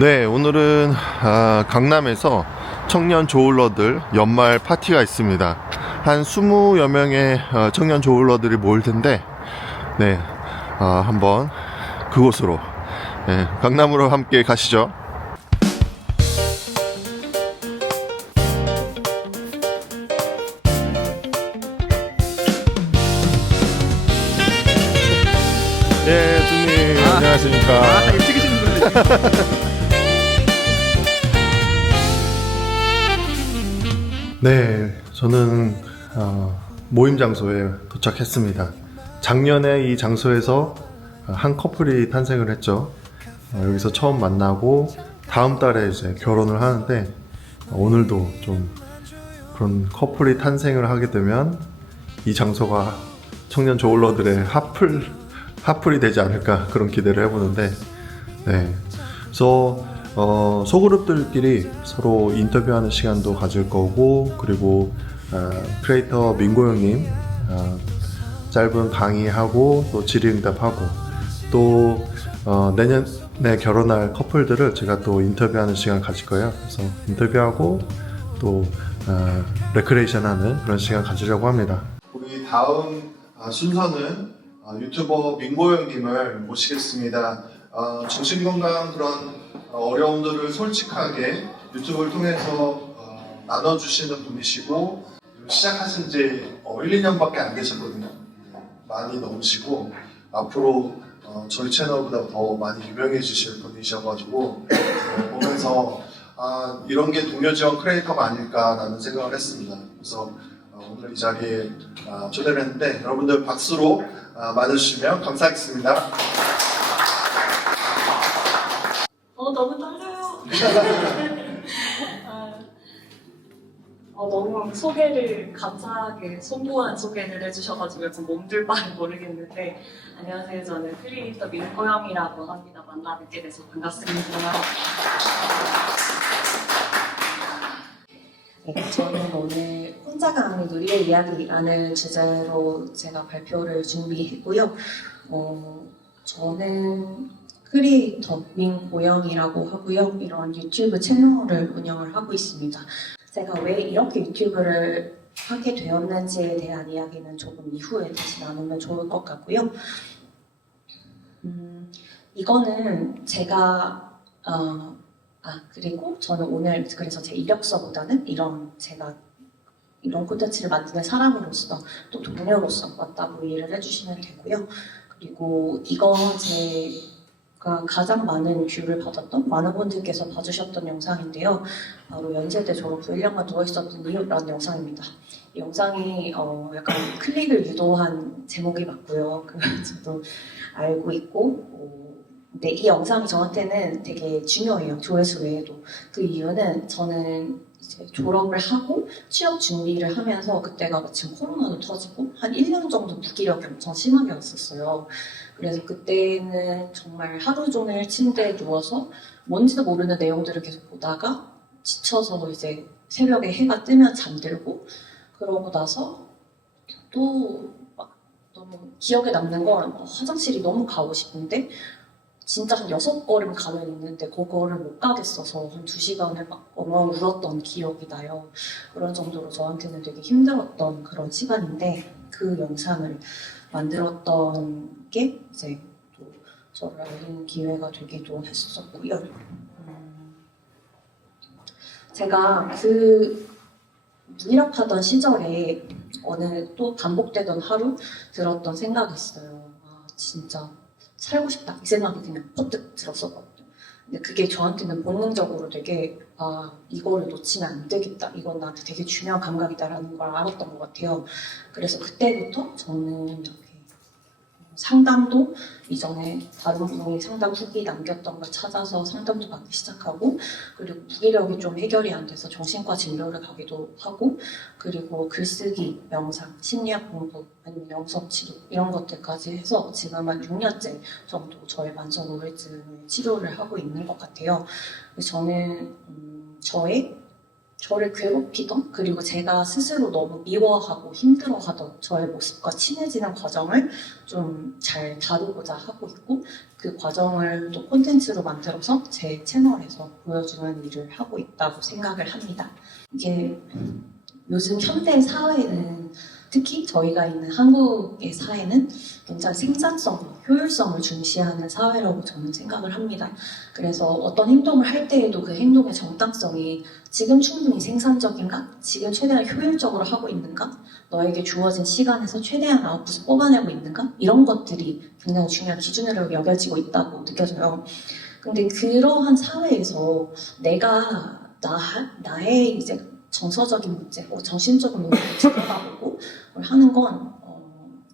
네, 오늘은 강남에서 청년 조울러들 연말 파티가 있습니다. 한 20여 명의 청년 조울러들이 모일 텐데, 네, 한번 그곳으로, 네, 강남으로 함께 가시죠. 예, 주님 안녕하십니까. 찍으시는 분들. 네, 저는 모임 장소에 도착했습니다. 작년에 이 장소에서 한 커플이 탄생을 했죠. 여기서 처음 만나고 다음 달에 이제 결혼을 하는데, 오늘도 좀 그런 커플이 탄생을 하게 되면 이 장소가 청년 조울러들의 핫플이 되지 않을까, 그런 기대를 해보는데, 네, 그래서 소그룹들끼리 서로 인터뷰하는 시간도 가질 거고, 그리고 크리에이터 민고 형님 짧은 강의하고 또 질의응답하고, 또 내년에 결혼할 커플들을 제가 또 인터뷰하는 시간 가질 거예요. 그래서 인터뷰하고 또 레크레이션 하는 그런 시간 가지려고 합니다. 우리 다음 순서는 유튜버 민고 형님을 모시겠습니다. 정신건강 그런 어려움들을 솔직하게 유튜브를 통해서 나눠주시는 분이시고, 시작하신 지 1, 2년밖에 안 계셨거든요. 많이 넘으시고 앞으로 저희 채널보다 더 많이 유명해지실 분이셔가지고 보면서 이런 게 동료 지원 크리에이터가 아닐까라는 생각을 했습니다. 그래서 오늘 이 자리에 초대를 했는데, 여러분들 박수로 맞아주시면 감사하겠습니다. 너무 떨려요. 너무 소개를 감사하게 송구한 소개를 해주셔가지고 약간 몸둘 바를 모르겠는데, 안녕하세요. 저는 크리에이터 민고영이라고 합니다. 만나 뵙게 돼서 반갑습니다. 네, 저는 오늘 혼자가 아닌 우리의 이야기라는 주제로 제가 발표를 준비했고요. 저는 크리에이터 민고영이라고 하고요. 이런 유튜브 채널을 운영을 하고 있습니다. 제가 왜 이렇게 유튜브를 하게 되었는지에 대한 이야기는 조금 이후에 다시 나누면 좋을 것 같고요. 이거는 제가 그리고 저는 오늘 그래서 제 이력서보다는 제가 이런 콘텐츠를 만드는 사람으로서 또 동료로서 왔다고 이해를 해주시면 되고요. 그리고 이거 제가 가장 많은 뷰를 받았던, 많은 분들께서 봐주셨던 영상인데요. 바로 연세대 졸업 후 1년간 누워있었던 이유라는 영상입니다. 이 영상이 약간 클릭을 유도한 제목이 맞고요. 저도 알고 있고, 근데 이 영상이 저한테는 되게 중요해요. 조회수 외에도. 그 이유는 저는 이제 졸업을 하고 취업 준비를 하면서, 그때가 마침 코로나도 터지고 한 1년 정도 무기력이 엄청 심하게 왔었어요. 그래서 그때는 정말 하루 종일 침대에 누워서 뭔지도 모르는 내용들을 계속 보다가 지쳐서 이제 새벽에 해가 뜨면 잠들고, 그러고 나서 또 막 너무 기억에 남는 건 화장실이 너무 가고 싶은데 진짜 한 6걸음 가면 있는데 그거를 못 가겠어서 한 2시간을 막 엉엉 울었던 기억이 나요. 그런 정도로 저한테는 되게 힘들었던 그런 시간인데, 그 영상을 만들었던 게 이제 또 저를 알리는 기회가 되기도 했었고요. 제가 그 무기력하던 시절에 어느 또 반복되던 하루 들었던 생각이 있어요. 진짜 살고 싶다, 이 생각이 그냥 퍼뜩 들었었거든요. 근데 그게 저한테는 본능적으로 되게 이거를 놓치면 안 되겠다, 이건 나한테 되게 중요한 감각이다라는 걸 알았던 것 같아요. 그래서 그때부터 저는 이렇게 상담도, 이전에 다른 분이 상담 후기 남겼던 걸 찾아서 상담도 받기 시작하고, 그리고 무기력이 좀 해결이 안 돼서 정신과 진료를 가기도 하고, 그리고 글쓰기, 명상, 심리학 공부, 아니면 영성 치료 이런 것들까지 해서 지금 한 6년째 정도 저의 만성 우울증을 치료를 하고 있는 것 같아요. 저는 저의 저를 괴롭히던 그리고 제가 스스로 너무 미워하고 힘들어하던 저의 모습과 친해지는 과정을 좀 잘 다루고자 하고 있고 그 과정을 또 콘텐츠로 만들어서 제 채널에서 보여주는 일을 하고 있다고 생각을 합니다. 이게 요즘 현대 사회는 특히 저희가 있는 한국의 사회는 굉장히 생산성, 효율성을 중시하는 사회라고 저는 생각을 합니다. 그래서 어떤 행동을 할 때에도 그 행동의 정당성이 지금 충분히 생산적인가? 지금 최대한 효율적으로 하고 있는가? 너에게 주어진 시간에서 최대한 아웃풋을 뽑아내고 있는가? 이런 것들이 굉장히 중요한 기준으로 여겨지고 있다고 느껴져요. 근데 그러한 사회에서 내가 나의 이제 정서적인 문제, 정신적인 문제를 들여다보고 그걸 하는 건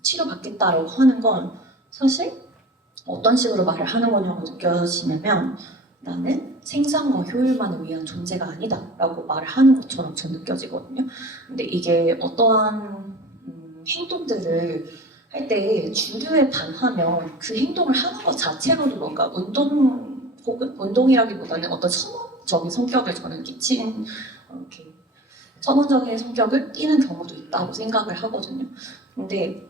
치료받겠다라고 하는 건 사실 어떤 식으로 말을 하는 거냐고 느껴지냐면 나는 생산과 효율만을 위한 존재가 아니다 라고 말을 하는 것처럼 저는 느껴지거든요. 근데 이게 어떠한 행동들을 할 때 주류에 반하면 그 행동을 하는 것 자체로도 뭔가 운동 혹은 운동이라기보다는 어떤 선호적인 성격을 저는 끼친 이렇게 선호적인 성격을 띠는 경우도 있다고 생각을 하거든요. 근데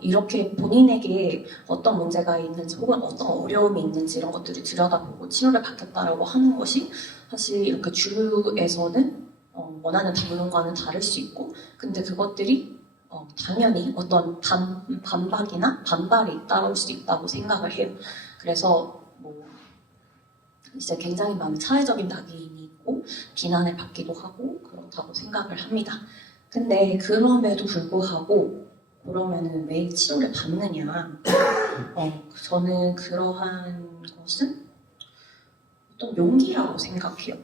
이렇게 본인에게 어떤 문제가 있는지 혹은 어떤 어려움이 있는지 이런 것들을 들여다보고 치료를 받겠다라고 하는 것이 사실 이렇게 주류에서는 원하는 당론과는 다를 수 있고 근데 그것들이 당연히 어떤 반박이나 반발이 따라올 수 있다고 생각을 해요. 그래서 뭐 이제 굉장히 많은 사회적인 낙인이 있고 비난을 받기도 하고 그렇다고 생각을 합니다. 근데 그럼에도 불구하고 그러면은 왜 치료를 받느냐? 저는 그러한 것은 어떤 용기라고 생각해요.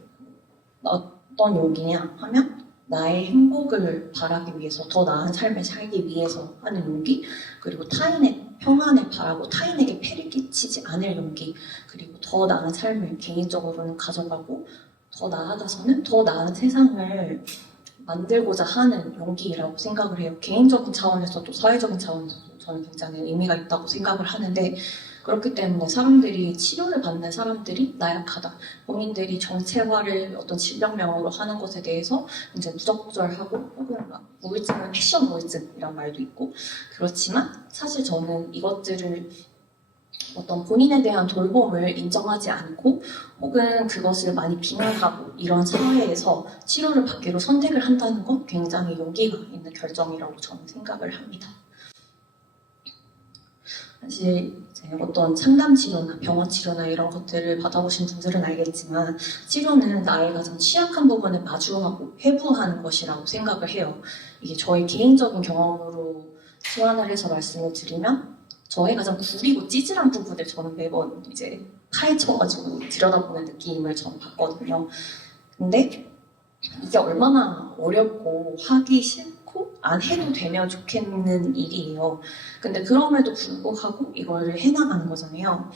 어떤 용기냐 하면 나의 행복을 바라기 위해서 더 나은 삶을 살기 위해서 하는 용기 그리고 타인의 평안을 바라고 타인에게 폐를 끼치지 않을 용기 그리고 더 나은 삶을 개인적으로는 가져가고 더 나아가서는 더 나은 세상을 만들고자 하는 용기라고 생각을 해요. 개인적인 차원에서도 사회적인 차원에서도 저는 굉장히 의미가 있다고 생각을 하는데 그렇기 때문에 사람들이 치료를 받는 사람들이 나약하다. 본인들이 정체화를 어떤 질병명으로 하는 것에 대해서 이제 부적절하고 혹은 막 우울증은 패션 우울증이란 말도 있고 그렇지만 사실 저는 이것들을 어떤 본인에 대한 돌봄을 인정하지 않고 혹은 그것을 많이 비난하고 이런 사회에서 치료를 받기로 선택을 한다는 건 굉장히 용기가 있는 결정이라고 저는 생각을 합니다. 사실 이제 어떤 상담 치료나 병원 치료나 이런 것들을 받아보신 분들은 알겠지만 치료는 나의 가장 취약한 부분을 마주하고 회부하는 것이라고 생각을 해요. 이게 저의 개인적인 경험으로 소환을 해서 말씀을 드리면 저의 가장 구리고 찌질한 부분을 저는 매번 이제 파헤쳐가지고 들여다보는 느낌을 저는 받거든요. 근데 이게 얼마나 어렵고 하기 싫고 안 해도 되면 좋겠는 일이에요. 근데 그럼에도 불구하고 이걸 해나가는 거잖아요.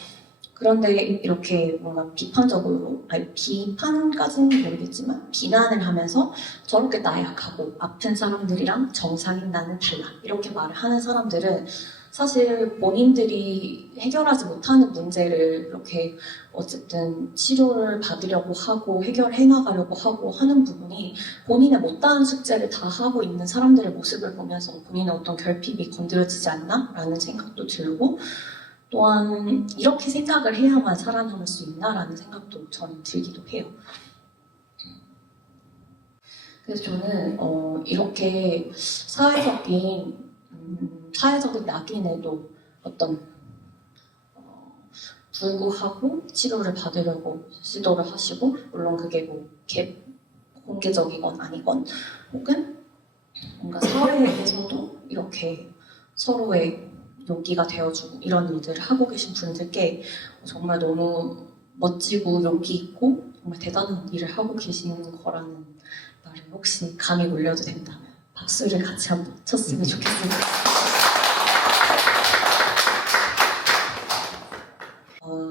그런데 이렇게 뭔가 비판적으로, 아니 비판까지는 모르겠지만 비난을 하면서 저렇게 나약하고 아픈 사람들이랑 정상인 나는 달라 이렇게 말을 하는 사람들은 사실 본인들이 해결하지 못하는 문제를 이렇게 어쨌든 치료를 받으려고 하고 해결해 나가려고 하고 하는 부분이 본인의 못다한 숙제를 다 하고 있는 사람들의 모습을 보면서 본인의 어떤 결핍이 건드려지지 않나? 라는 생각도 들고 또한 이렇게 생각을 해야만 살아남을 수 있나라는 생각도 저는 들기도 해요. 그래서 저는 이렇게 사회적인 낙인에도 어떤 불구하고 치료를 받으려고 시도를 하시고 물론 그게 뭐 공개적이건 아니건 혹은 뭔가 사회에서도 이렇게 서로의 용기가 되어주고 이런 일들을 하고 계신 분들께 정말 너무 멋지고 용기 있고 정말 대단한 일을 하고 계시는 거라는 말을 혹시 감히 올려도 된다면 박수를 같이 한번 쳤으면 좋겠습니다.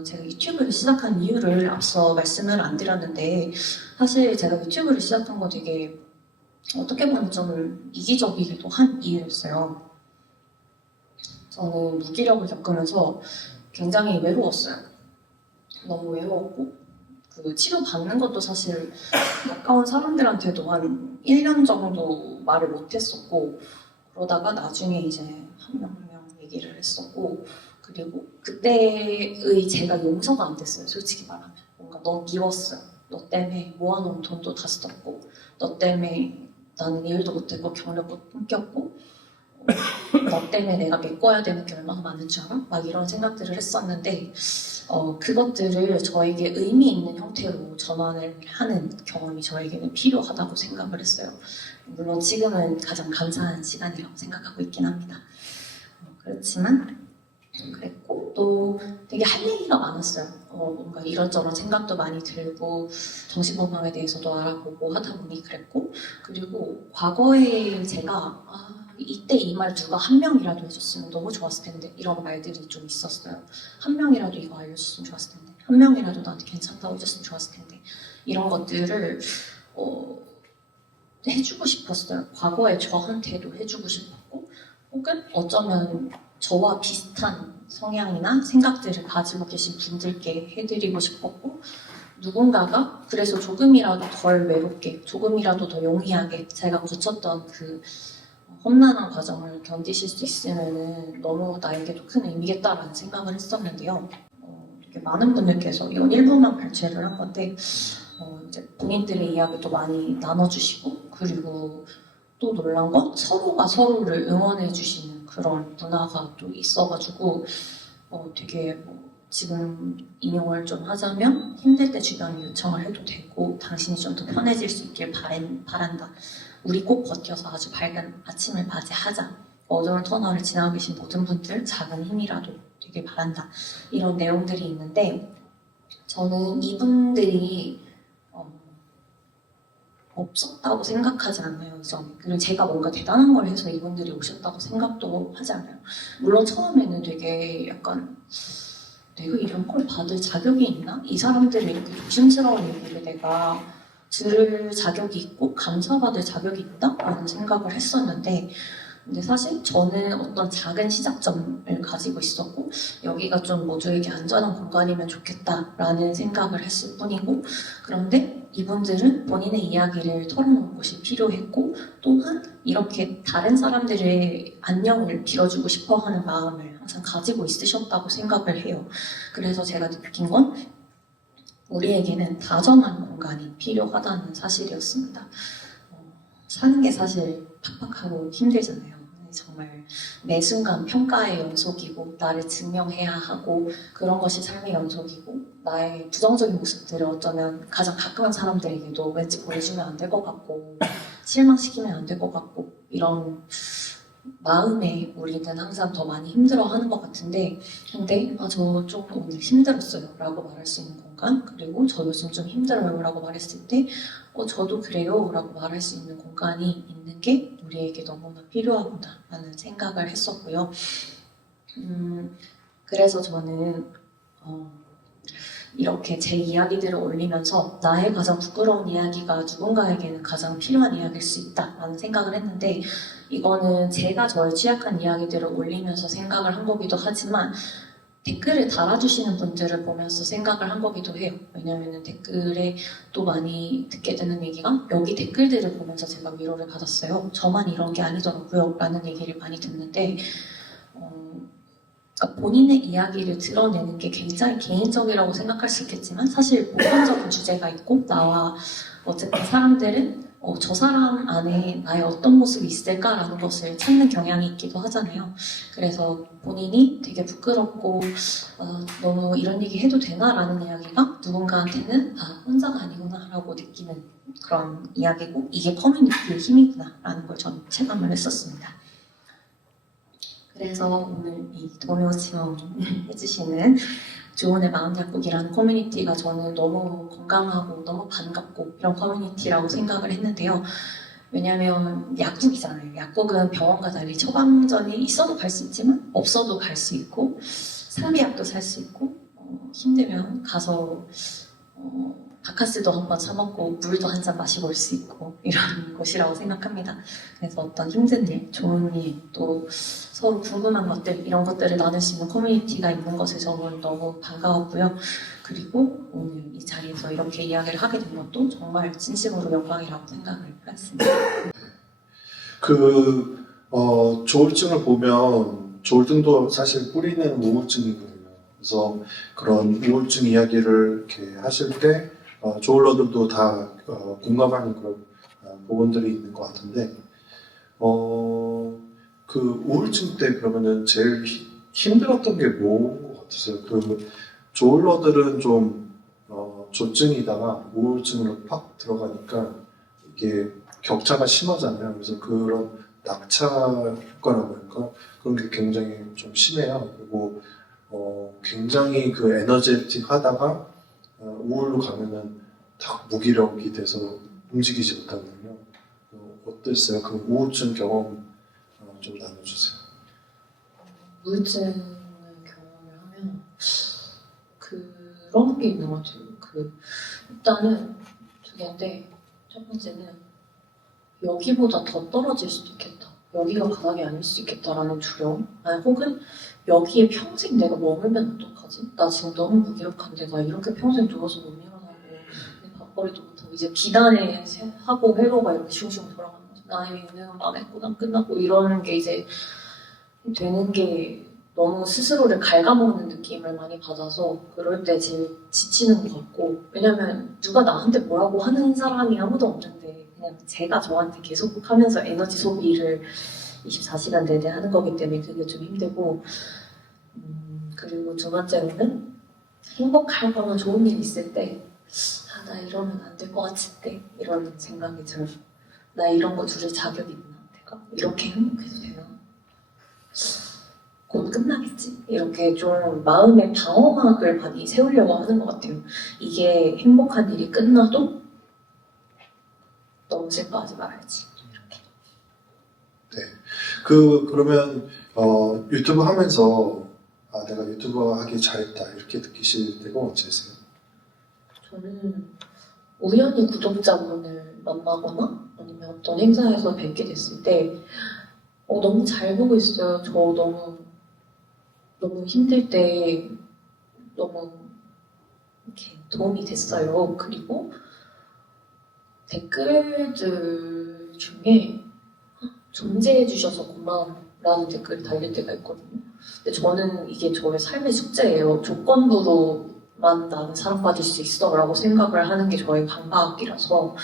제가 유튜브를 시작한 이유를 앞서 말씀을 안 드렸는데 사실 제가 유튜브를 시작한 거 되게 어떻게 보면 좀 이기적이기도 한 이유였어요. 저는 무기력을 겪으면서 굉장히 외로웠어요. 너무 외로웠고 그 치료 받는 것도 사실 가까운 사람들한테도 한 1년 정도 말을 못했었고 그러다가 나중에 이제 한 명 한 명 얘기를 했었고 그리고 그때의 제가 용서가 안 됐어요. 솔직히 말하면 뭔가 너무 미웠어요. 너 때문에 모아놓은 돈도 다 썼고 너 때문에 나는 일도 못했고 경력도 끊겼고 너 때문에 내가 메꿔야 되는 게 얼마나 많은 줄 알아? 막 이런 생각들을 했었는데 그것들을 저에게 의미 있는 형태로 전환을 하는 경험이 저에게는 필요하다고 생각을 했어요. 물론 지금은 가장 감사한 시간이라고 생각하고 있긴 합니다. 그렇지만 그랬고 또 되게 할 얘기가 많았어요. 뭔가 이런저런 생각도 많이 들고 정신건강에 대해서도 알아보고 하다 보니 그랬고 그리고 과거에 제가 이때 이 말 누가 한 명이라도 해줬으면 너무 좋았을 텐데 이런 말들이 좀 있었어요. 한 명이라도 이거 알려줬으면 좋았을 텐데 한 명이라도 나한테 괜찮다고 해줬으면 좋았을 텐데 이런 것들을 해주고 싶었어요. 과거에 저한테도 해주고 싶었고 혹은 어쩌면 저와 비슷한 성향이나 생각들을 가지고 계신 분들께 해드리고 싶었고 누군가가 그래서 조금이라도 덜 외롭게 조금이라도 더 용이하게 제가 거쳤던 그 험난한 과정을 견디실 수 있으면 너무 나에게도 큰 의미겠다라는 생각을 했었는데요. 되게 많은 분들께서 이건 일부만 발췌를 한 건데 이제 본인들의 이야기도 많이 나눠주시고 그리고 또 놀란 건 서로가 서로를 응원해 주시는 그런 문화가 또 있어가지고 되게 지금 인용을 좀 하자면 힘들 때 주변에 요청을 해도 되고 당신이 좀 더 편해질 수 있길 바란다. 우리 꼭 버텨서 아주 밝은 아침을 맞이하자. 어두운 터널을 지나고 계신 모든 분들 작은 힘이라도 되길 바란다. 이런 내용들이 있는데 저는 이분들이 없었다고 생각하지 않아요. 이 점이. 그리고 제가 뭔가 대단한 걸 해서 이분들이 오셨다고 생각도 하지 않아요. 물론 처음에는 되게 약간 내가 이런 걸 받을 자격이 있나? 이 사람들이 이렇게 조심스러운 얘기를 내가 들을 자격이 있고 감사받을 자격이 있다? 라는 생각을 했었는데 근데 사실 저는 어떤 작은 시작점을 가지고 있었고 여기가 좀 모두에게 안전한 공간이면 좋겠다라는 생각을 했을 뿐이고 그런데 이분들은 본인의 이야기를 털어놓을 곳이 필요했고 또한 이렇게 다른 사람들의 안녕을 빌어주고 싶어하는 마음을 항상 가지고 있으셨다고 생각을 해요. 그래서 제가 느낀 건 우리에게는 다정한 공간이 필요하다는 사실이었습니다. 사는 게 사실 팍팍하고 힘들잖아요. 정말 매 순간 평가의 연속이고 나를 증명해야 하고 그런 것이 삶의 연속이고 나의 부정적인 모습들을 어쩌면 가장 가까운 사람들에게도 왠지 보여주면 안 될 것 같고 실망시키면 안 될 것 같고 이런 마음에 우리는 항상 더 많이 힘들어하는 것 같은데 근데 저 좀 오늘 힘들었어요 라고 말할 수 있는 공간 그리고 저 요즘 좀 힘들어요 라고 말했을 때 저도 그래요 라고 말할 수 있는 공간이 있는 게 우리에게 너무나 필요하구나 라는 생각을 했었고요. 그래서 저는 이렇게 제 이야기들을 올리면서 나의 가장 부끄러운 이야기가 누군가에게는 가장 필요한 이야기일 수 있다라는 생각을 했는데 이거는 제가 저의 취약한 이야기들을 올리면서 생각을 한 거기도 하지만 댓글을 달아주시는 분들을 보면서 생각을 한 거기도 해요. 왜냐하면 댓글에 또 많이 듣게 되는 얘기가 여기 댓글들을 보면서 제가 위로를 받았어요. 저만 이런 게 아니더라고요 라는 얘기를 많이 듣는데 그러니까 본인의 이야기를 드러내는 게 굉장히 개인적이라고 생각할 수 있겠지만 사실 보편적인 주제가 있고 나와 어쨌든 사람들은 저 사람 안에 나의 어떤 모습이 있을까라는 것을 찾는 경향이 있기도 하잖아요. 그래서 본인이 되게 부끄럽고 너무 이런 얘기 해도 되나라는 이야기가 누군가한테는 혼자가 아니구나 라고 느끼는 그런 이야기고 이게 커뮤니티의 힘이구나 라는 걸 저는 체감을 했었습니다. 그래서 오늘 이 동요 체험 해주시는 조언의 마음 약국이라는 커뮤니티가 저는 너무 건강하고 너무 반갑고 이런 커뮤니티라고 생각을 했는데요. 왜냐하면 약국이잖아요. 약국은 병원과 달리 처방전이 있어도 갈 수 있지만 없어도 갈 수 있고 상비약도 살 수 있고 힘들면 가서 바카스도 한번 사먹고 물도 한 잔 마시고 올 수 있고 이런 곳이라고 생각합니다. 그래서 어떤 힘든 일, 좋은 일, 또 서로 궁금한 것들 이런 것들을 나눌 수 있는 커뮤니티가 있는 것에 저는 너무 반가웠고요. 그리고 오늘 이 자리에 자리에서 이렇게 이야기를 하게 된 것도 정말 진심으로 영광이라고 생각을 했습니다. 조울증을 보면 조울증도 사실 뿌리는 우울증이거든요. 그래서 그런 우울증 이야기를 이렇게 하실 때 조울러들도 다 공감하는 그런 부분들이 있는 것 같은데 그 우울증 때 그러면은 제일 힘들었던 게 뭐인 것 같으세요? 그 조울러들은 좀 조증이다가 우울증으로 팍 들어가니까 이게 격차가 심하잖아요. 그래서 그런 낙차 효과라고 할까? 그런 게 굉장히 좀 심해요. 그리고 굉장히 그 에너제틱 하다가 우울로 가면은 딱 무기력이 돼서 움직이지 못하거든요. 어땠어요? 그 우울증 경험 좀 나눠주세요. 우울증을 경험을 하면 그런 게 있는 것 같아요. 일단은 두 개인데 첫 번째는 여기보다 더 떨어질 수도 있겠다. 여기가 바닥이 아닐 수 있겠다라는 두려움. 아니, 혹은 여기에 평생 내가 머물면 어떡하지? 나 지금 너무 무기력한데 나 이렇게 평생 누워서 못 일어나고 내 밥벌이도 못하고 이제 비단에 하고 회로가 이렇게 슝슝 돌아가는 거죠. 나의 인생은 망했고 난 끝났고 이러는 게 이제 되는 게 너무 스스로를 갉아먹는 느낌을 많이 받아서 그럴 때 제일 지치는 것 같고, 왜냐면 누가 나한테 뭐라고 하는 사람이 아무도 없는데 그냥 제가 저한테 계속 하면서 에너지 소비를 24시간 내내 하는 거기 때문에 그게 좀 힘들고, 그리고 두 번째로는 행복할 거나 좋은 일 있을 때 나 이러면 안 될 것 같은데 이런 생각이 들어요. 나 이런 거 들을 자격이 있나? 내가 이렇게 행복해도 되나? 곧 끝나겠지? 이렇게 좀 마음의 방어막을 많이 세우려고 하는 것 같아요. 이게 행복한 일이 끝나도 너무 슬퍼하지 말아야지. 그러면 유튜브 하면서 내가 유튜버 하기 잘했다 이렇게 느끼실 때가 언제세요? 저는 우연히 구독자분을 만나거나 아니면 어떤 행사에서 뵙게 됐을 때 너무 잘 보고 있어요. 저 너무 힘들 때 너무 이렇게 도움이 됐어요. 그리고 댓글들 중에 존재해 주셔서 고마워라는 댓글이 달릴 때가 있거든요. 근데 저는 이게 저의 삶의 숙제예요. 조건부로만 나는 사랑받을 수 있어라고 생각을 하는 게 저의 강박이라서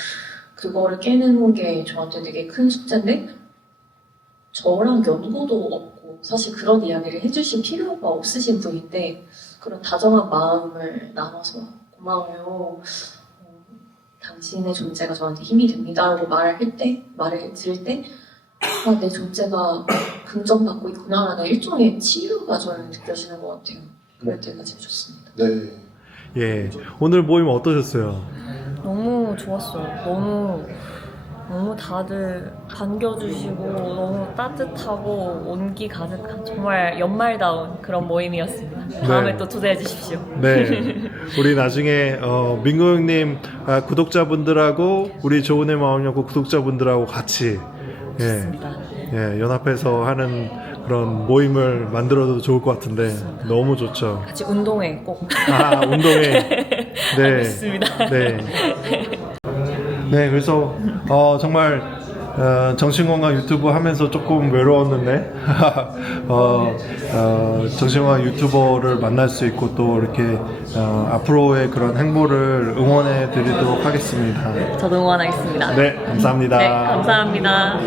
그거를 깨는 게 저한테 되게 큰 숙제인데 저랑 연고도 없고 사실 그런 이야기를 해주실 필요가 없으신 분인데 그런 다정한 마음을 나눠서 고마워요. 당신의 존재가 저한테 힘이 됩니다라고 말을 들을 때 내 존재가 긍정받고 있구나라는 일종의 치유가 저는 느껴지는 것 같아요. 그럴 때가 제일 좋습니다. 네. 예, 오늘 모임 어떠셨어요? 너무 좋았어요. 너무 다들 반겨주시고 너무 따뜻하고 온기 가득한 정말 연말다운 그런 모임이었습니다. 다음에 네. 또 초대해 주십시오. 네, 우리 나중에 민구 형님 구독자분들하고 우리 좋은의 마음연구 구독자분들하고 같이 연합해서 하는 그런 모임을 만들어도 좋을 것 같은데 너무 좋죠. 같이 운동회 꼭. 운동회. 네. 알겠습니다. 네. 네, 그래서 정말 정신건강 유튜브 하면서 조금 외로웠는데 정신건강 유튜버를 만날 수 있고 또 이렇게 앞으로의 그런 행보를 응원해 드리도록 하겠습니다. 저도 응원하겠습니다. 네, 감사합니다. 네, 감사합니다.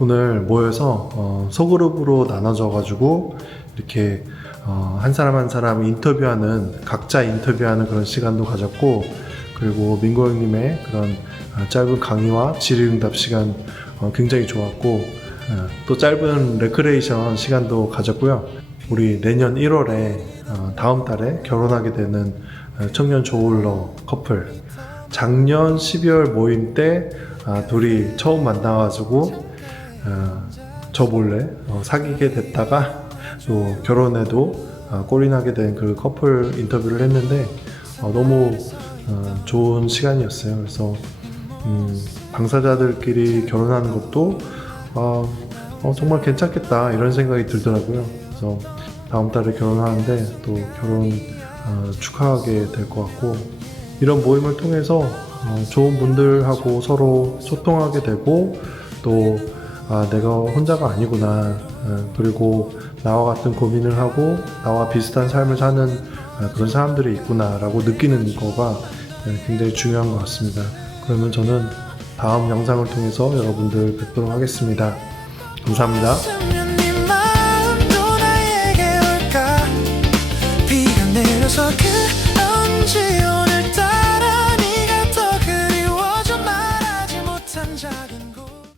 오늘 모여서 소그룹으로 나눠져 가지고 이렇게 한 사람 한 사람 인터뷰하는 각자 인터뷰하는 그런 시간도 가졌고, 그리고 민구 형님의 그런 짧은 강의와 질의응답 시간 굉장히 좋았고, 또 짧은 레크레이션 시간도 가졌고요. 우리 내년 1월에 다음 달에 결혼하게 되는 청년 조울러 커플, 작년 12월 모임 때 둘이 처음 만나가지고 저 몰래 사귀게 됐다가 또 결혼에도 꼴인하게 된 그 커플 인터뷰를 했는데 너무 좋은 시간이었어요. 그래서 당사자들끼리 결혼하는 것도 정말 괜찮겠다 이런 생각이 들더라고요. 그래서 다음 달에 결혼하는데 또 결혼 축하하게 될 것 같고, 이런 모임을 통해서 좋은 분들하고 서로 소통하게 되고, 또 내가 혼자가 아니구나, 그리고 나와 같은 고민을 하고 나와 비슷한 삶을 사는 그런 사람들이 있구나 라고 느끼는 거가 굉장히 중요한 것 같습니다. 그러면 저는 다음 영상을 통해서 여러분들 뵙도록 하겠습니다. 감사합니다.